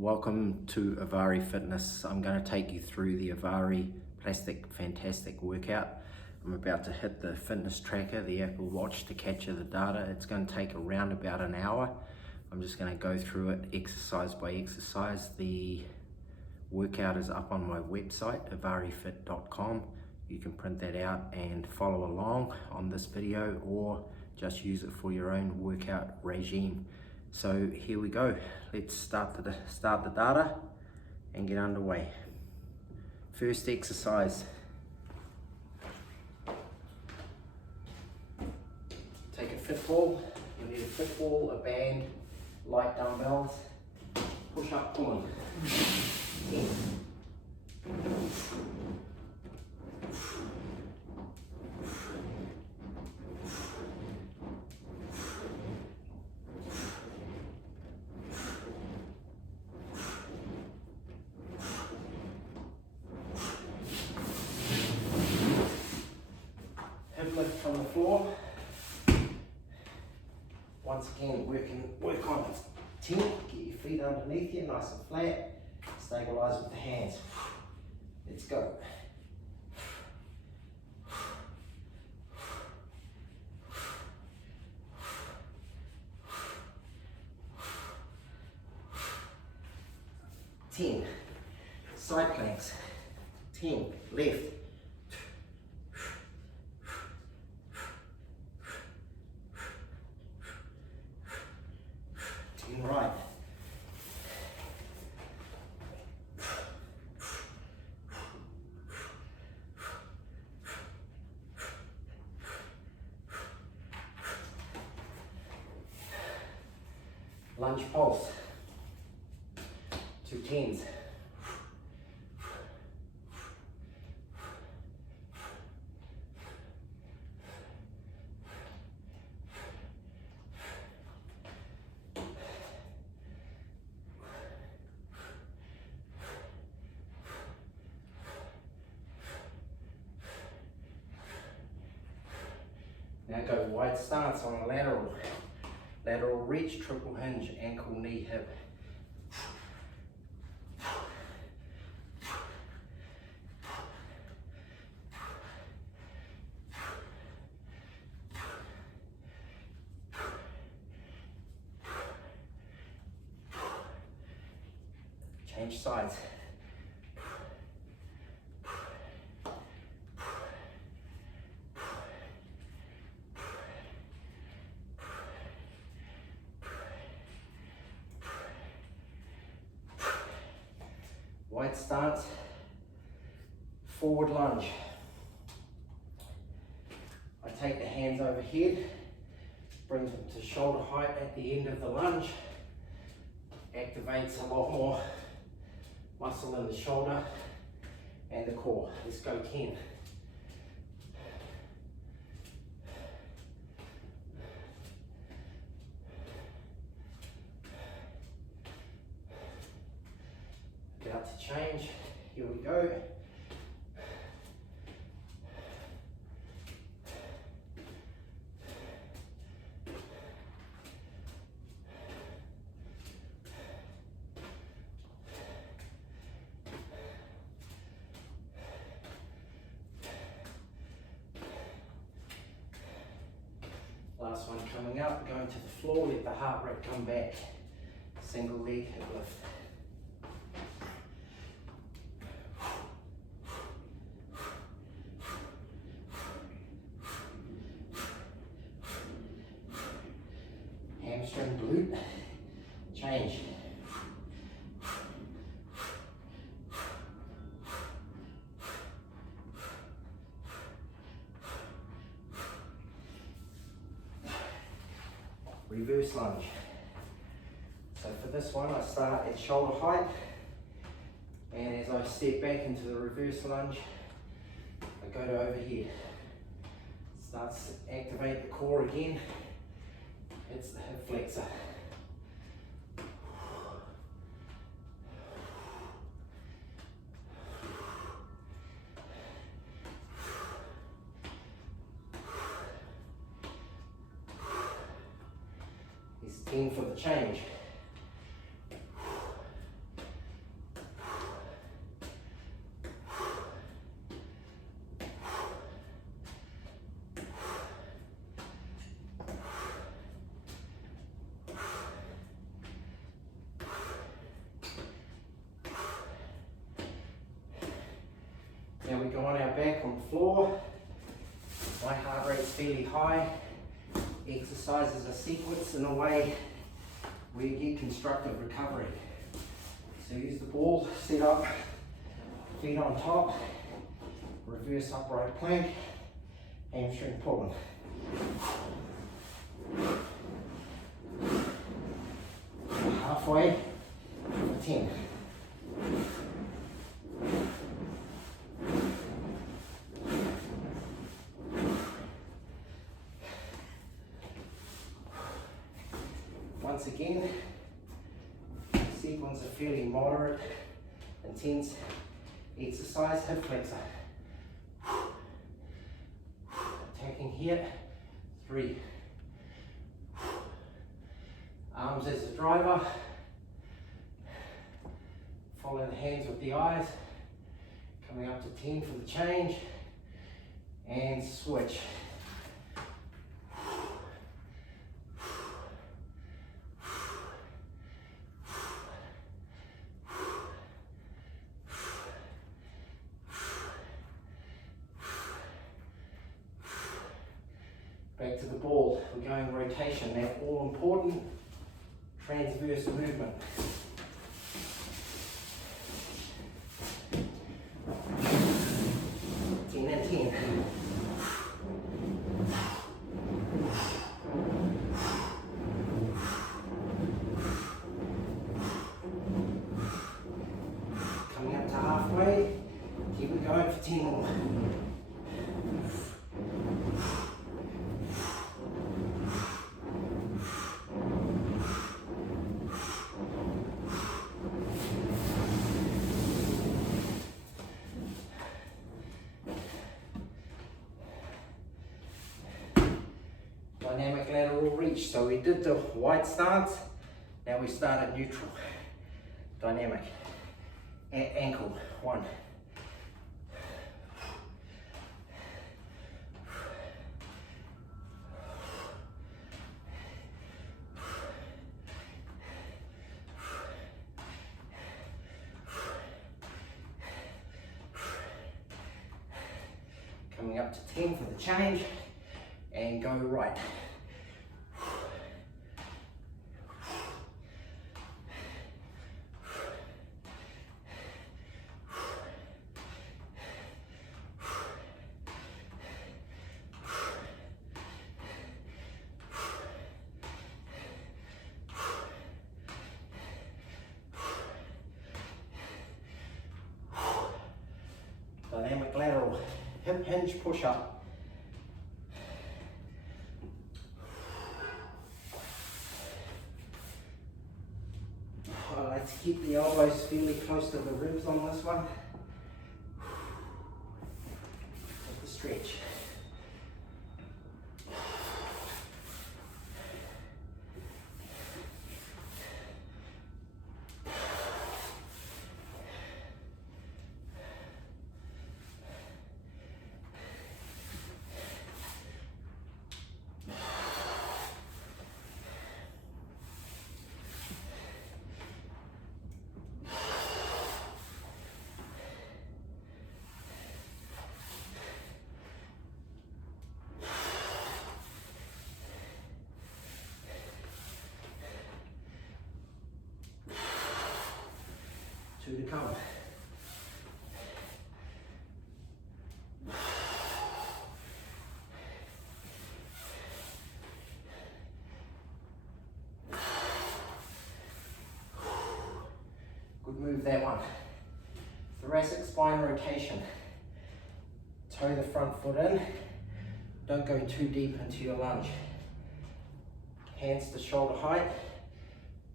Welcome to Avari Fitness. I'm going to take you through the Avari Plastic Fantastic workout. I'm about to hit the fitness tracker, the Apple Watch, to capture the data. It's going to take around about an hour. I'm just going to go through it exercise by exercise. The workout is up on my website, avarifit.com. You can print that out and follow along on this video, or just use it for your own workout regime. So here we go. Let's start the data and get underway. First exercise. Take a fit ball. You need a fit ball, a band, light dumbbells. Push up, pull in. 10. 10 lift from the floor. Once again, work on it. 10, get your feet underneath you, nice and flat. Stabilize with the hands. Let's go. Ten. Side planks. 10. Left. 10 right. Lunge pulse. 2 10s. Now go wide stance on a lateral. Lateral reach, triple hinge, ankle, knee, hip. Change sides. Wide stance, forward lunge. I take the hands overhead, bring them to shoulder height at the end of the lunge. Activates a lot more muscle in the shoulder and the core. Let's go 10. About to change. Here we go. Last one coming up, going to the floor, let the heart rate come back. Single leg hip lift. Hamstring, glute, change. Reverse lunge. So for this one, I start at shoulder height, and as I step back into the reverse lunge, I go to overhead. Starts to activate the core again. It's the hip flexor. He's 10 for the change. Now we go on our back on the floor. My heart rate's fairly high. Exercises are sequenced in a way where you get constructive recovery. So use the ball, set up, feet on top, reverse upright plank, hamstring pulling. Halfway for 10. Once again, sequence of fairly moderate, intense exercise, hip flexor. Attacking here, 3. Arms as a driver. Follow the hands with the eyes. Coming up to 10 for the change. And switch. Back to the ball, we're going rotation, that all important transverse movement. Coming up to halfway, keep it going for 10 more. Dynamic lateral reach. So we did the wide stance, now we start at neutral. Dynamic. At ankle, 1. Coming up to 10 for the change, and go right. Dynamic lateral, hip hinge push up. Let's keep the elbows fairly close to the ribs on this one. With the stretch. To come. Good move, that one. Thoracic spine rotation. Toe the front foot in. Don't go too deep into your lunge. Hands to shoulder height.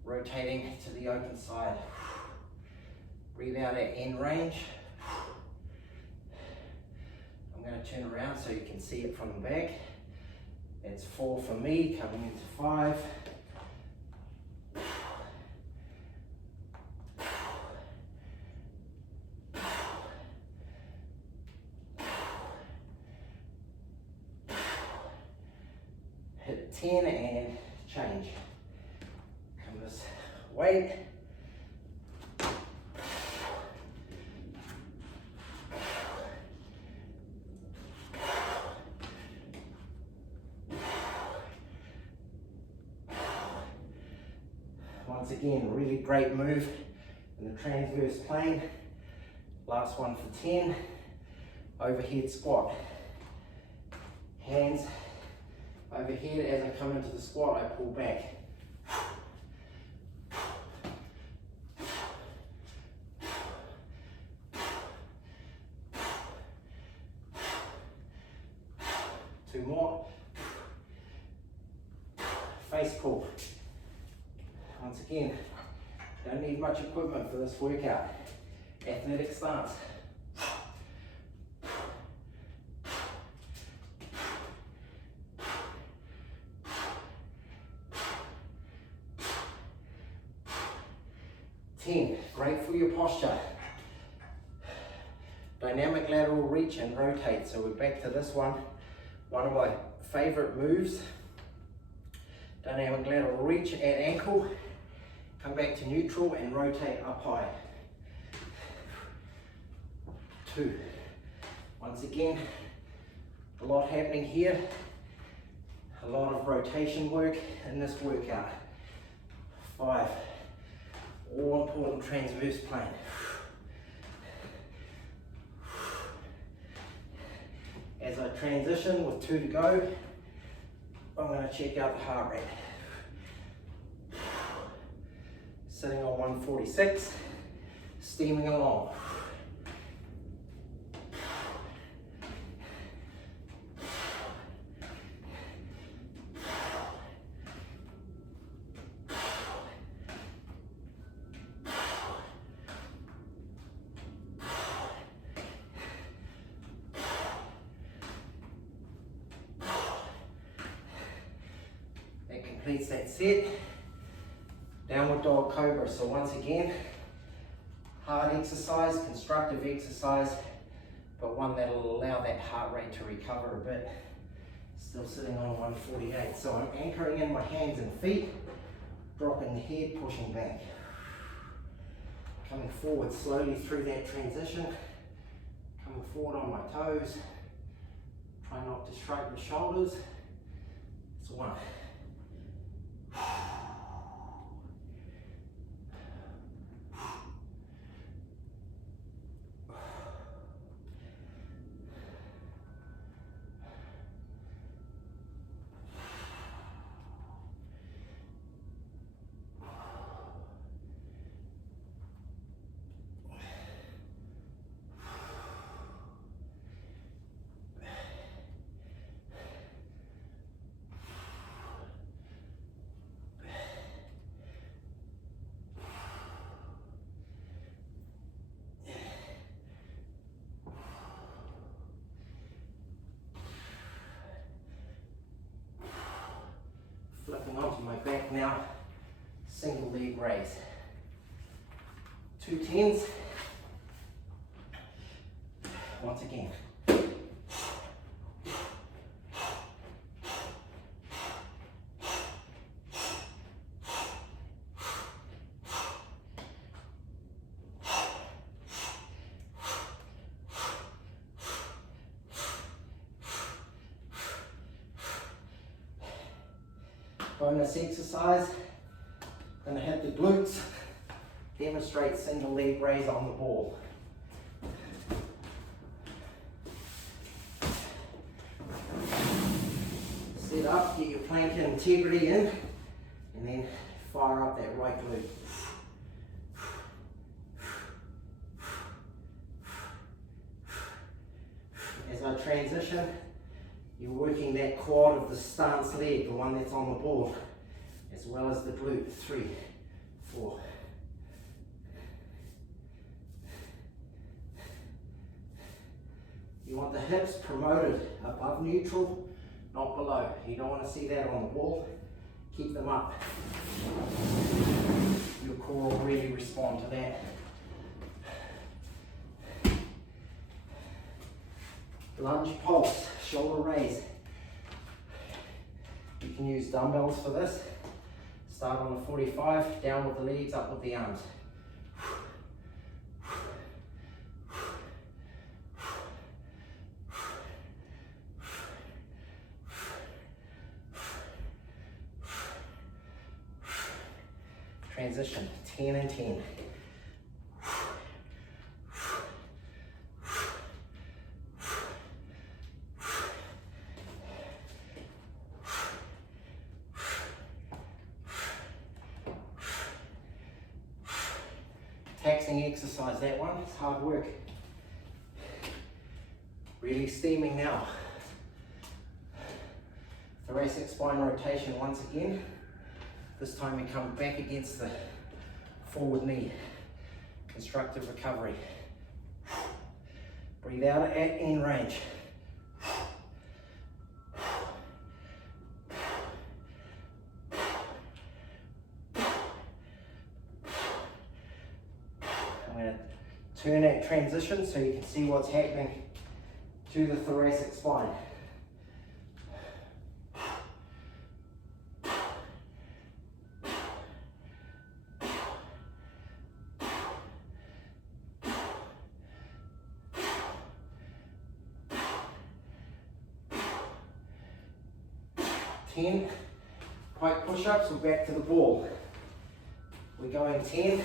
Rotating to the open side. Breathe out at end range. I'm going to turn around so you can see it from the back. That's 4 for me, coming into 5. Hit 10 and change. Come this way. again, really great move in the transverse plane. Last one for 10. Overhead squat. Hands overhead. As I come into the squat, I pull back. 2 more. Face pull. Once again, don't need much equipment for this workout. Athletic stance. Great for your posture. Dynamic lateral reach and rotate. So we're back to this one. One of my favorite moves. Dynamic lateral reach at ankle. Come back to neutral and rotate up high. 2. Once again, a lot happening here. A lot of rotation work in this workout. 5. All important transverse plane. As I transition with 2 to go, I'm going to check out the heart rate. Sitting on 146, steaming along. Completes that set. Downward dog cobra. So once again, hard exercise, constructive exercise, but one that'll allow that heart rate to recover a bit. Still sitting on 148. So I'm anchoring in my hands and feet, dropping the head, pushing back. Coming forward slowly through that transition. Coming forward on my toes. Try not to shrug the shoulders. It's 1. Flipping onto my back now, single leg raise. 2 10s. Once again. Bonus exercise, going to hit the glutes, demonstrate single leg raise on the ball. Sit up, get your plank integrity in, and then fire up that right glute. As I transition, you're working that quad of the stance leg, the one that's on the ball, as well as the glute. 3, 4. You want the hips promoted above neutral, not below. You don't want to see that on the ball. Keep them up. Your core will really respond to that. Lunge pulse, shoulder raise. You can use dumbbells for this. Start on the 45, down with the legs, up with the arms. transition, 10 and 10. Taxing exercise, that one, it's hard work. Really steaming now. Thoracic spine rotation once again. This time we come back against the forward knee. Constructive recovery. Breathe out at end range. I'm going to turn at transition so you can see what's happening to the thoracic spine. Pike push-ups, we're back to the ball. We're going 10,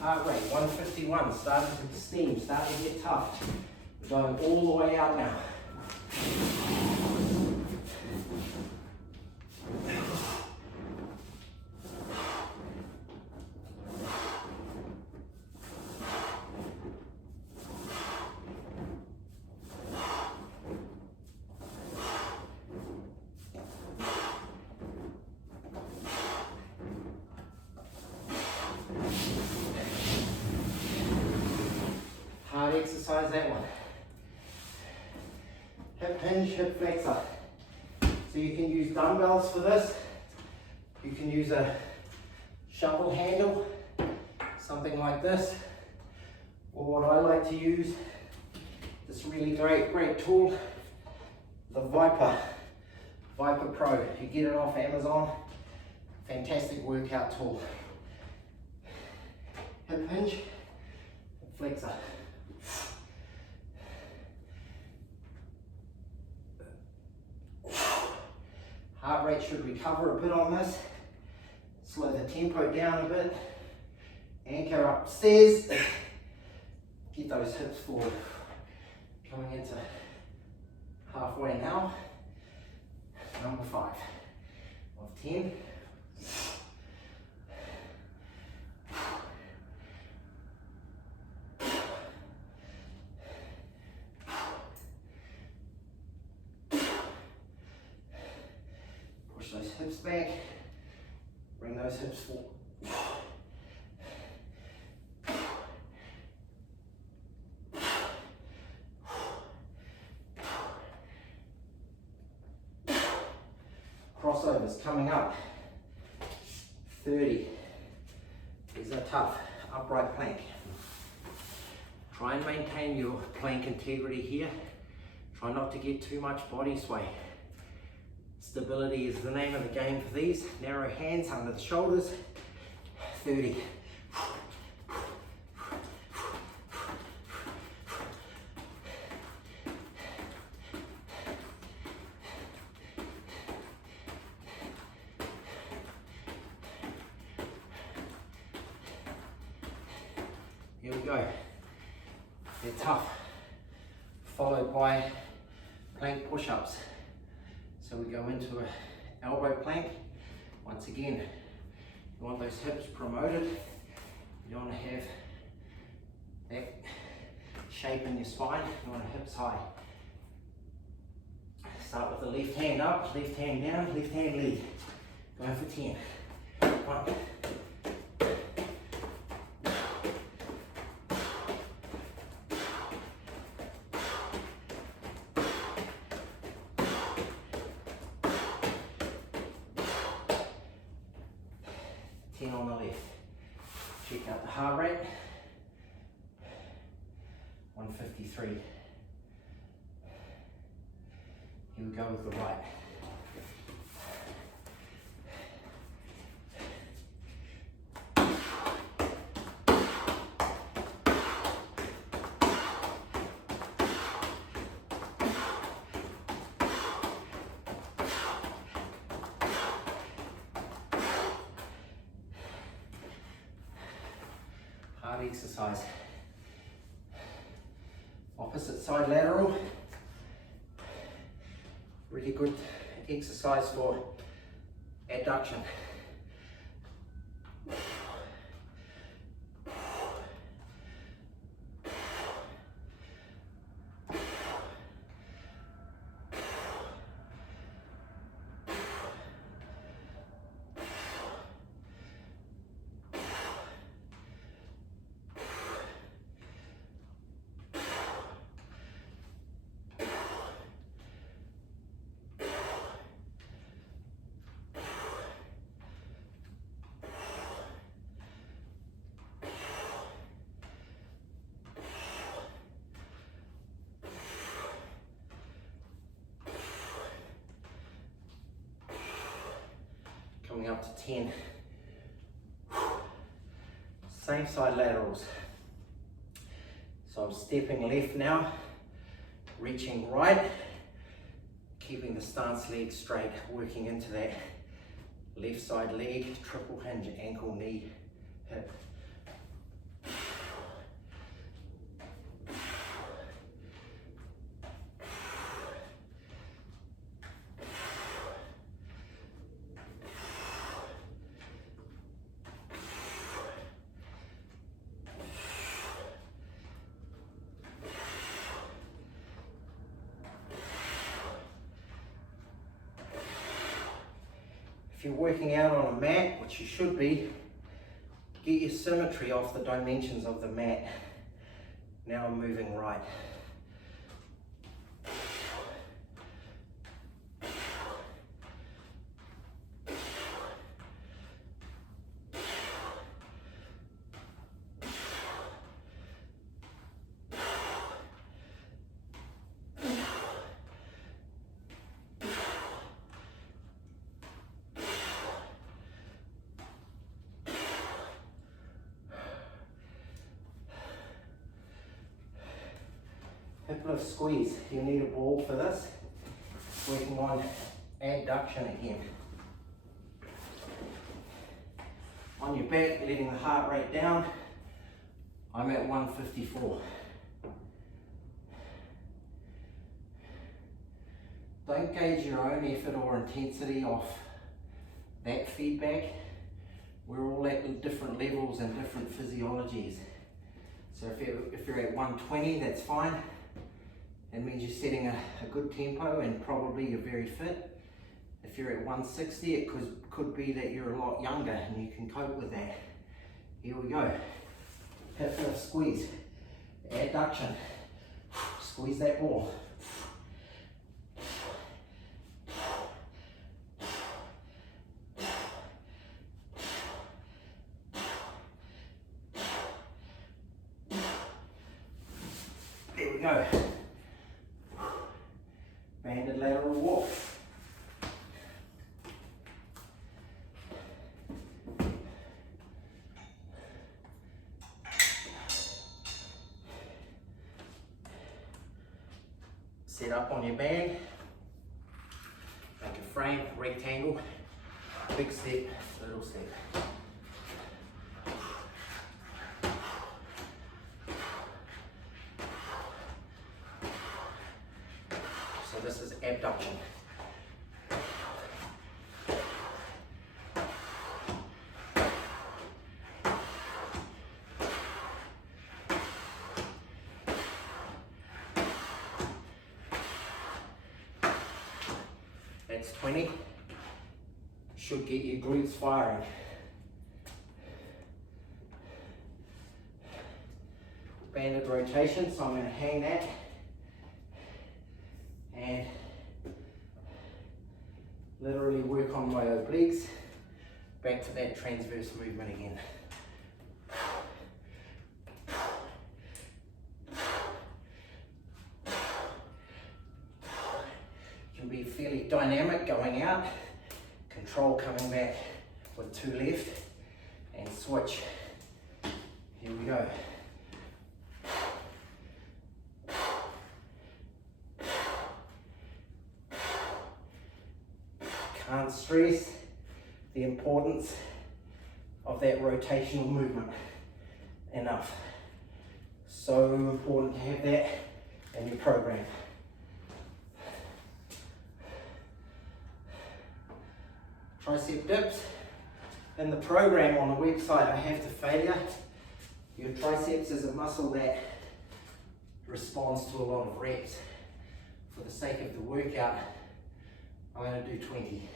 heart rate 151, starting to steam, starting to get tough. We're going all the way out now. Hard exercise, that one. Hip hinge, hip flexor. So you can use dumbbells for this. You can use a shovel handle, something like this. Or what I like to use, this really great tool, the Viper Pro. You get it off Amazon. Fantastic workout tool. Hip hinge, hip flexor. Heart rate should recover a bit on this. Slow the tempo down a bit. Anchor upstairs. Get those hips forward. Coming into halfway now. Number 5 of 10. Those hips back, bring those hips forward. Crossovers coming up. 30. These are tough. Upright plank. Try and maintain your plank integrity here. Try not to get too much body sway. Stability is the name of the game for these. Narrow hands under the shoulders. 30. Here we go. They're tough. Followed by plank push-ups. So we go into an elbow plank. Once again, you want those hips promoted. You don't want to have that shape in your spine. You want hips high. Start with the left hand up, left hand down, left hand lead. Going for 10. 1. On the left. Check out the heart rate. 153. Here we go with the right. Hard exercise. Opposite side lateral. Really good exercise for adduction. Coming up to 10. Same side laterals. So I'm stepping left now, reaching right, keeping the stance leg straight, working into that left side leg, triple hinge, ankle, knee, hip. If you're working out on a mat, which you should be, get your symmetry off the dimensions of the mat. Now I'm moving right. Hip lift squeeze. You need a ball for this. Working on adduction again. On your back, letting the heart rate down. I'm at 154. Don't gauge your own effort or intensity off that feedback. We're all at different levels and different physiologies. So if you're at 120, that's fine. That means you're setting a good tempo and probably you're very fit. If you're at 160, it could be that you're a lot younger and you can cope with that. Here we go. Hip lift squeeze. Adduction. Squeeze that ball. There we go. Banded lateral walk. Set up on your band. Make a frame, rectangle, big step, little step. So this is abduction. That's 20. Should get your glutes firing. Banded rotation, so I'm going to hang that and literally work on my obliques. Back to that transverse movement again. Can be fairly dynamic going out, control coming back with two left, and switch. Here we go. Can't stress the importance of that rotational movement. enough. So important to have that in your program. Tricep dips. In the program on the website, I have to failure. Your triceps is a muscle that responds to a lot of reps. For the sake of the workout, I'm going to do 20.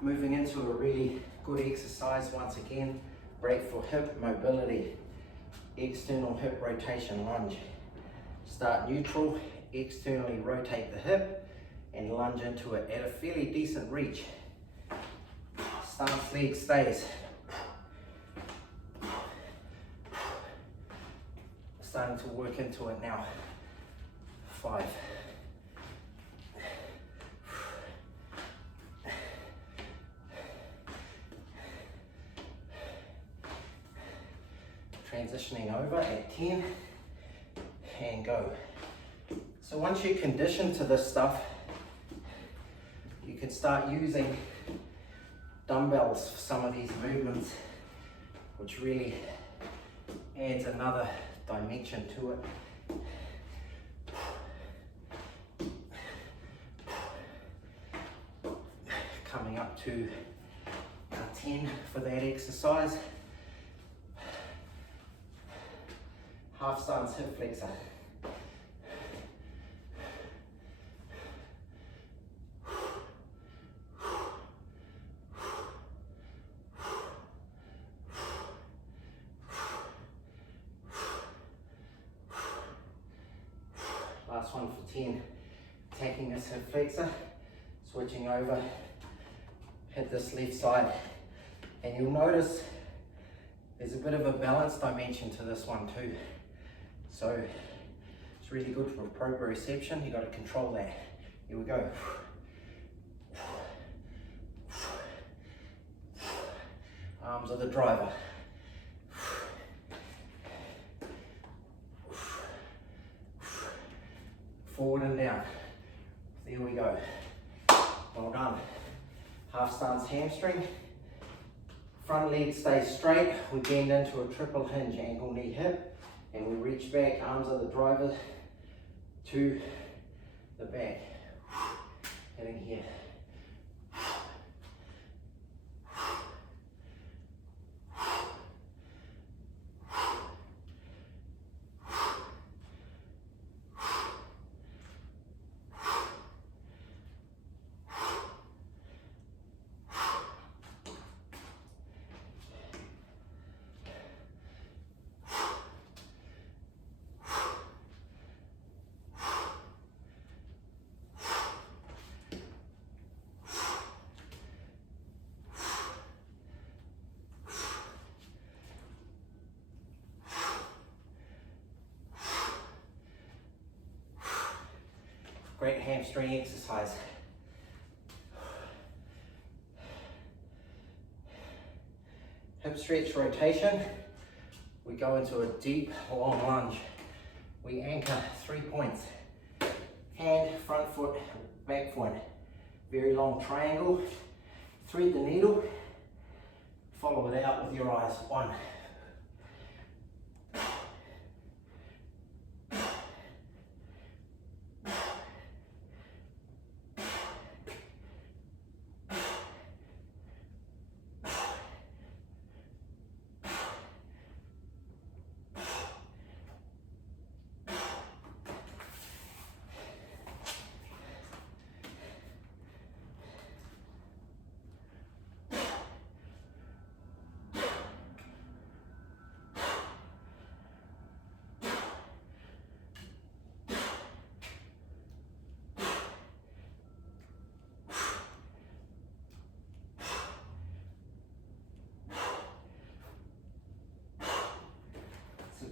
Moving into a really good exercise once again, break for hip mobility, external hip rotation lunge. Start neutral, externally rotate the hip and lunge into it at a fairly decent reach. Stance leg stays. Starting to work into it now. 5. Transitioning over at 10 and go. So once you condition to this stuff, you can start using dumbbells for some of these movements, which really adds another dimension to it. Coming up to a 10 for that exercise. Half stance hip flexor. Last one for 10. Taking this hip flexor, switching over, hit this left side, and you'll notice there's a bit of a balance dimension to this one too. So it's really good for proprioception. You've got to control that. Here we go. Arms are the driver. Forward and down. There we go. Well done. Half stance hamstring. Front leg stays straight. We bend into a triple hinge, ankle, knee, hip. And we reach back, arms are the driver, to the back. Hitting here. Great hamstring exercise. Hip stretch rotation. We go into a deep, long lunge. We anchor 3 points. Hand, front foot, back foot. Very long triangle. Thread the needle. Follow it out with your eyes. 1.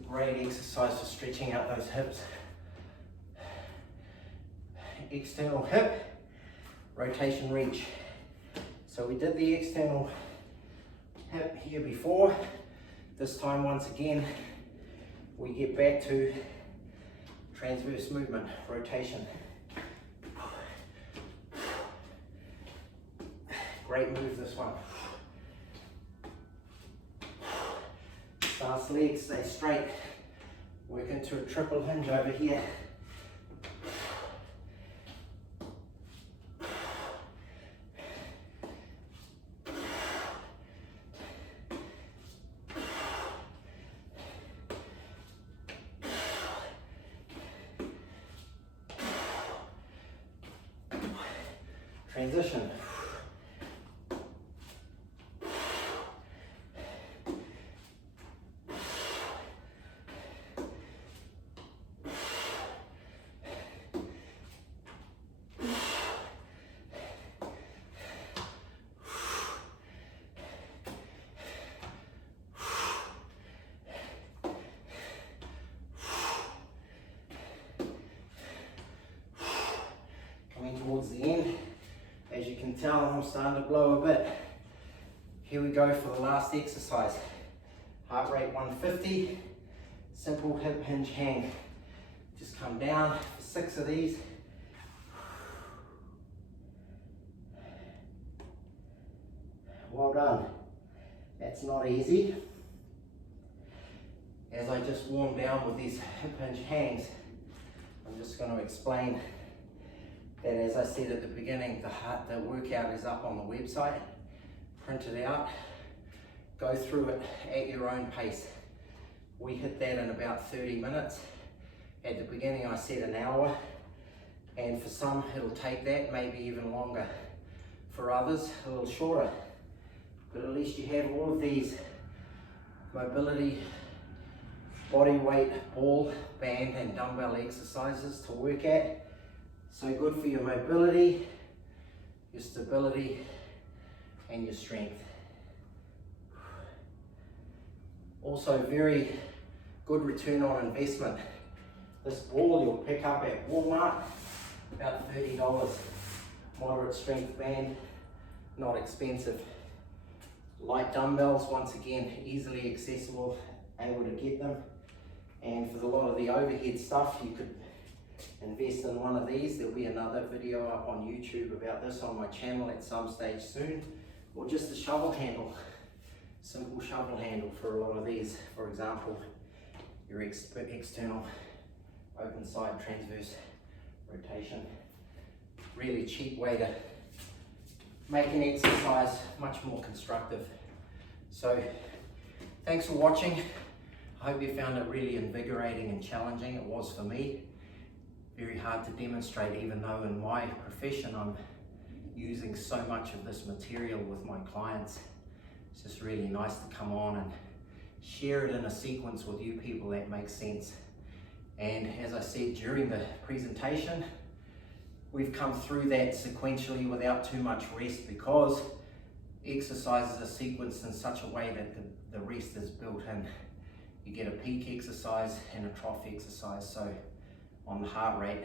Great exercise for stretching out those hips. external hip, rotation reach. So we did the external hip here before. This time, once again, we get back to transverse movement, rotation. Great move, this one. Stance legs, stay straight. Work into a triple hinge over here. Transition. Coming towards the end. As you can tell, I'm starting to blow a bit. Here we go for the last exercise. Heart rate 150, simple hip hinge hang. Just come down for 6 of these. Well done. That's not easy. As I just warm down with these hip hinge hangs, I'm just going to explain that, as I said at the beginning, the workout is up on the website. Print it out, go through it at your own pace. We hit that in about 30 minutes. At the beginning I said an hour, and for some it'll take that, maybe even longer. For others, a little shorter. But at least you have all of these mobility, body weight, ball, band and dumbbell exercises to work at. So good for your mobility, your stability, and your strength. Also very good return on investment. This ball you'll pick up at Walmart, about $30. Moderate strength band, not expensive. Light dumbbells, once again, easily accessible, able to get them. And for a lot of the overhead stuff, you could invest in one of these. There'll be another video up on YouTube about this on my channel at some stage soon. Or just a shovel handle, simple shovel handle for a lot of these. For example, your external open side transverse rotation. Really cheap way to make an exercise much more constructive. So thanks for watching. I hope you found it really invigorating and challenging. It was for me. Very hard to demonstrate, even though in my profession I'm using so much of this material with my clients. It's just really nice to come on and share it in a sequence with you people that makes sense. And as I said during the presentation, we've come through that sequentially without too much rest, because exercises are sequenced in such a way that the rest is built in. You get a peak exercise and a trough exercise. So on the heart rate,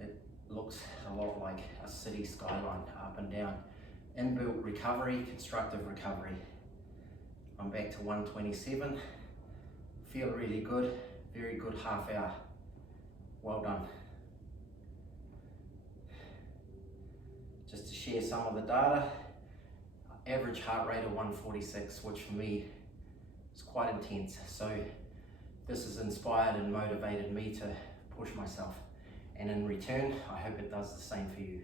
it looks a lot like a city skyline, up and down. Inbuilt recovery, constructive recovery. I'm back to 127. Feel really good, very good half hour. Well done. Just to share some of the data, average heart rate of 146, which for me is quite intense. So this has inspired and motivated me to push myself. And in return, I hope it does the same for you.